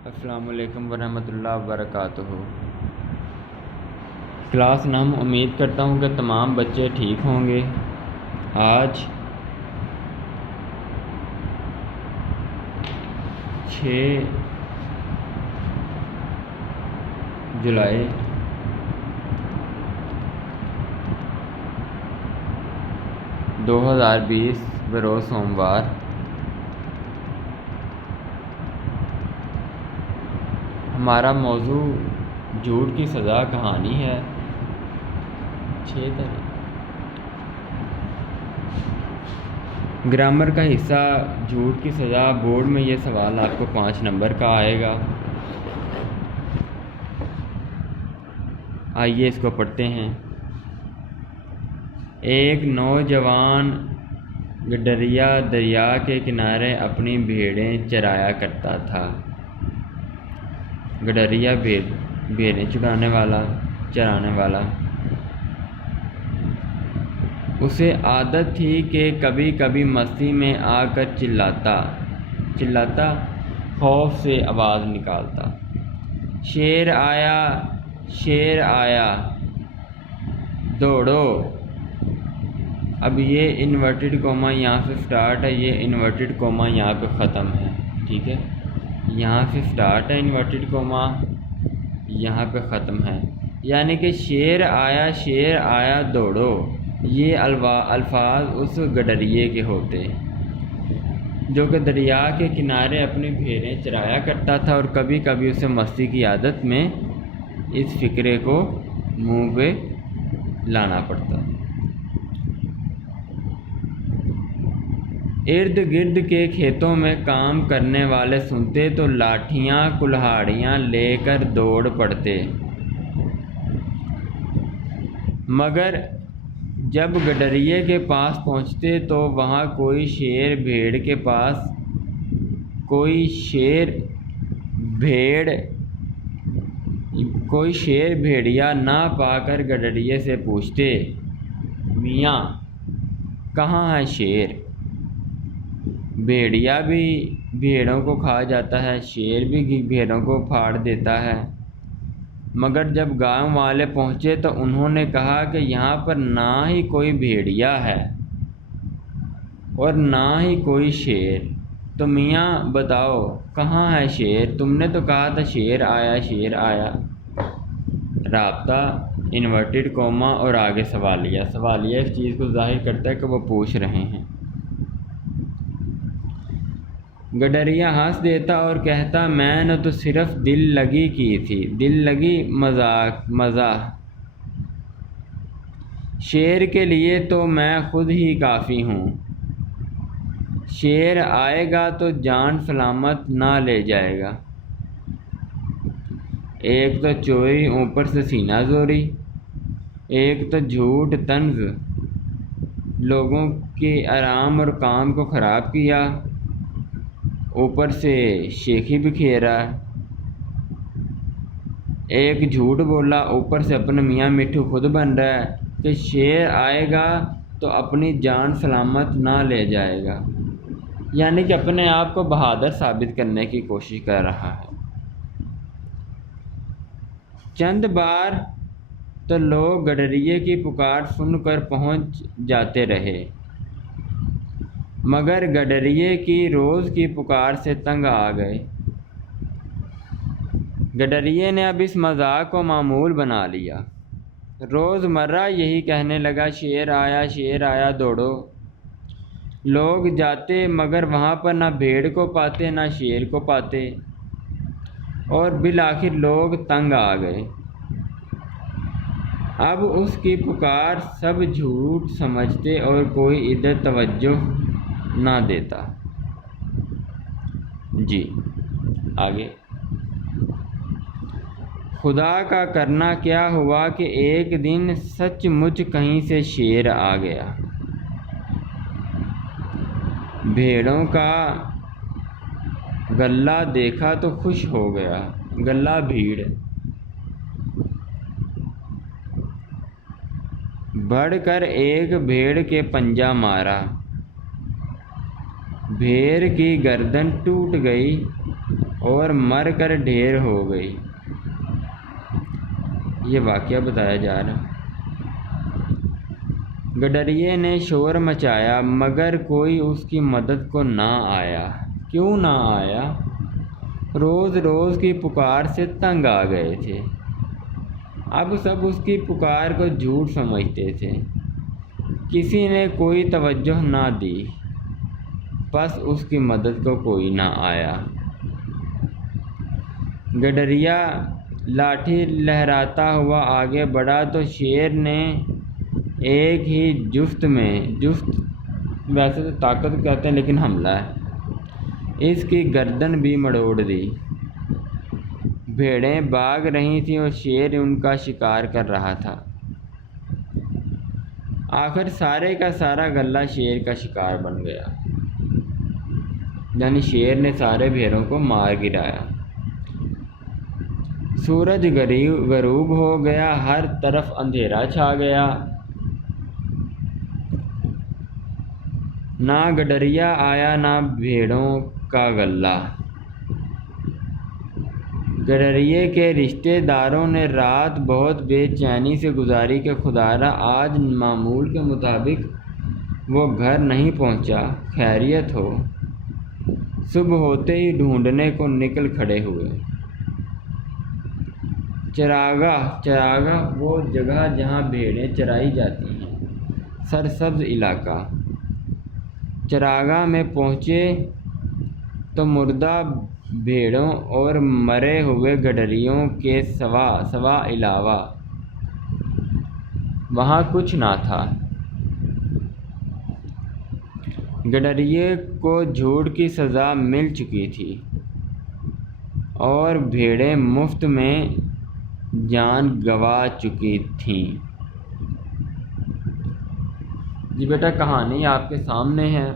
السلام علیکم ورحمۃ اللہ وبرکاتہ۔ کلاس نام امید کرتا ہوں کہ تمام بچے ٹھیک ہوں گے۔ آج 6 جولائی بروز سوموار۔ ہمارا موضوع جھوٹ کی سزا کہانی ہے۔ 6 تاریخ گرامر کا حصہ جھوٹ کی سزا۔ بورڈ میں یہ سوال آپ کو 5 نمبر کا آئے گا۔ آئیے اس کو پڑھتے ہیں۔ ایک نوجوان گڈریا دریا کے کنارے اپنی بھیڑیں چرایا کرتا تھا۔ گڈریا بھیڑیں چرانے والا۔ اسے عادت تھی کہ کبھی کبھی مستی میں آ کر چلاتا خوف سے آواز نکالتا، شیر آیا، شیر آیا، دوڑو۔ اب یہ انورٹڈ کوما یہاں سے سٹارٹ ہے، یہ انورٹڈ کوما یہاں پہ ختم ہے، ٹھیک ہے۔ یہاں سے سٹارٹ ہے انورٹڈ کوما، یہاں پہ ختم ہے، یعنی کہ شیر آیا دوڑو۔ یہ الفاظ اس گڈریے کے ہوتے جو کہ دریا کے کنارے اپنی بھیڑیں چرایا کرتا تھا، اور کبھی کبھی اسے مستی کی عادت میں اس فقرے کو منہ پہ لانا پڑتا۔ ارد گرد کے کھیتوں میں کام کرنے والے سنتے تو لاٹھیاں کلہاڑیاں لے کر دوڑ پڑتے، مگر جب گڈریے کے پاس پہنچتے تو وہاں کوئی شیر بھیڑیا نہ پا کر گڈریے سے پوچھتے، میاں کہاں ہے شیر؟ بھیڑیا بھی بھیڑوں کو کھا جاتا ہے، شیر بھی بھیڑوں کو پھاڑ دیتا ہے۔ مگر جب گاؤں والے پہنچے تو انہوں نے کہا کہ یہاں پر نہ ہی کوئی بھیڑیا ہے اور نہ ہی کوئی شیر، تو میاں بتاؤ کہاں ہے شیر؟ تم نے تو کہا تھا شیر آیا۔ رابطہ انورٹڈ کوما اور آگے سوالیہ اس چیز کو ظاہر کرتا ہے کہ وہ پوچھ رہے ہیں۔ گڈریا ہنس دیتا اور کہتا، میں نے تو صرف دل لگی کی تھی، دل لگی مزاح۔ شیر کے لیے تو میں خود ہی کافی ہوں، شیر آئے گا تو جان سلامت نہ لے جائے گا۔ ایک تو چوری اوپر سے سینہ زوری، ایک تو جھوٹ طنز، لوگوں کے آرام اور کام کو خراب کیا، اوپر سے شیخی بکھیرا۔ ایک جھوٹ بولا، اوپر سے اپنے میاں مٹھو خود بن رہا ہے کہ شیر آئے گا تو اپنی جان سلامت نہ لے جائے گا، یعنی کہ اپنے آپ کو بہادر ثابت کرنے کی کوشش کر رہا ہے۔ چند بار تو لوگ گڈریے کی پکار سن کر پہنچ جاتے رہے، مگر گڈریے کی روز کی پکار سے تنگ آ گئے۔ گڈریے نے اب اس مذاق کو معمول بنا لیا، روز مرہ یہی کہنے لگا، شیر آیا دوڑو۔ لوگ جاتے مگر وہاں پر نہ بھیڑ کو پاتے نہ شیر کو پاتے، اور بالآخر لوگ تنگ آ گئے۔ اب اس کی پکار سب جھوٹ سمجھتے اور کوئی ادھر توجہ نہ دیتا۔ جی آگے۔ خدا کا کرنا کیا ہوا کہ ایک دن سچ مچ کہیں سے شیر آ گیا۔ بھیڑوں کا غلہ دیکھا تو خوش ہو گیا، غلہ بھیڑ، بڑھ کر ایک بھیڑ کے پنجہ مارا، بھیڑ کی گردن ٹوٹ گئی، اور مر کر ڈھیر ہو گئی۔ یہ واقعہ بتایا جا رہا ہے۔ گڈریے نے شور مچایا مگر کوئی اس کی مدد کو نہ آیا۔ کیوں نہ آیا؟ روز روز کی پکار سے تنگ آ گئے تھے۔ اب سب اس کی پکار کو جھوٹ سمجھتے تھے۔ کسی نے کوئی توجہ نہ دی، پس اس کی مدد کو کوئی نہ آیا۔ گڈریا لاٹھی لہراتا ہوا آگے بڑھا تو شیر نے ایک ہی جست ویسے تو طاقت کہتے ہیں لیکن حملہ ہے، اس کی گردن بھی مڑوڑ دی۔ بھیڑیں بھاگ رہی تھیں اور شیر ان کا شکار کر رہا تھا۔ آخر سارے کا سارا غلہ شیر کا شکار بن گیا، یعنی شیر نے سارے بھیڑوں کو مار گرایا۔ سورج غروب ہو گیا، ہر طرف اندھیرا چھا گیا۔ نہ گڈریا آیا نہ بھیڑوں کا غلہ۔ گڈریے کے رشتہ داروں نے رات بہت بے چینی سے گزاری کہ خدارا آج معمول کے مطابق وہ گھر نہیں پہنچا، خیریت ہو؟ صبح ہوتے ہی ڈھونڈنے کو نکل کھڑے ہوئے۔ چراگاہ وہ جگہ جہاں بھیڑیں چرائی جاتی ہیں، سرسبز علاقہ۔ چراگاہ میں پہنچے تو مردہ بھیڑوں اور مرے ہوئے گڈریوں کے سوا علاوہ وہاں کچھ نہ تھا۔ گڈریے کو جھوٹ کی سزا مل چکی تھی اور بھیڑیں مفت میں جان گنوا چکی تھیں۔ جی بیٹا کہانی آپ کے سامنے ہے۔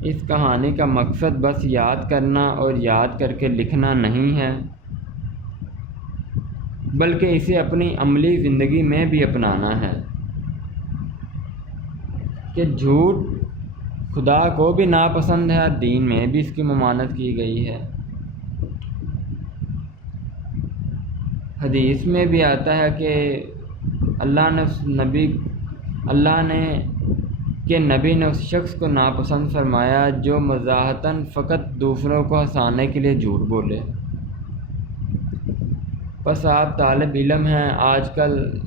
اس کہانی کا مقصد بس یاد کرنا اور یاد کر کے لکھنا نہیں ہے، بلکہ اسے اپنی عملی زندگی میں بھی اپنانا ہے کہ جھوٹ خدا کو بھی ناپسند ہے اور دین میں بھی اس کی ممانعت کی گئی ہے۔ حدیث میں بھی آتا ہے کہ نبی نے اس شخص کو ناپسند فرمایا جو مزاحتاً فقط دوسروں کو ہنسانے کے لیے جھوٹ بولے۔ بس آپ طالب علم ہیں، آج کل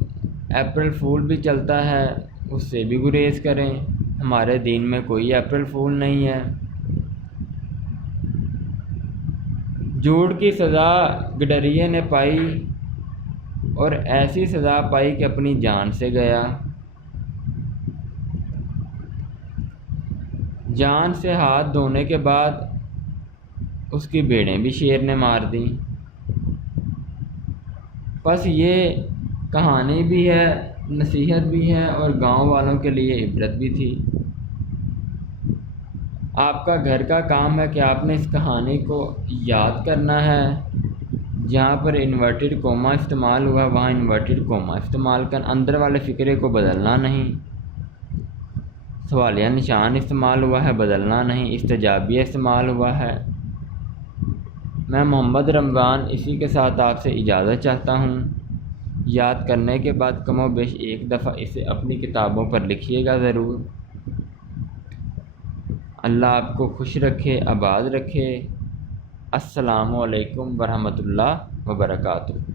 اپریل فول بھی چلتا ہے، اس سے بھی گریز کریں۔ ہمارے دین میں کوئی اپریل فول نہیں ہے۔ جھوٹ کی سزا گڈریے نے پائی اور ایسی سزا پائی کہ اپنی جان سے گیا۔ جان سے ہاتھ دھونے کے بعد اس کی بھیڑیں بھی شیر نے مار دیں۔ بس یہ کہانی بھی ہے، نصیحت بھی ہے اور گاؤں والوں کے لیے عبرت بھی تھی۔ آپ کا گھر کا کام ہے کہ آپ نے اس کہانی کو یاد کرنا ہے۔ جہاں پر انورٹڈ کوما استعمال ہوا وہاں انورٹڈ کوما استعمال کر، اندر والے فقرے کو بدلنا نہیں۔ سوالیہ نشان استعمال ہوا ہے، بدلنا نہیں۔ استجابیہ استعمال ہوا ہے۔ میں محمد رمضان اسی کے ساتھ آپ سے اجازت چاہتا ہوں۔ یاد کرنے کے بعد کم و بیش ایک دفعہ اسے اپنی کتابوں پر لکھیے گا ضرور۔ اللہ آپ کو خوش رکھے، آباد رکھے۔ السلام علیکم ورحمۃ اللہ وبرکاتہ۔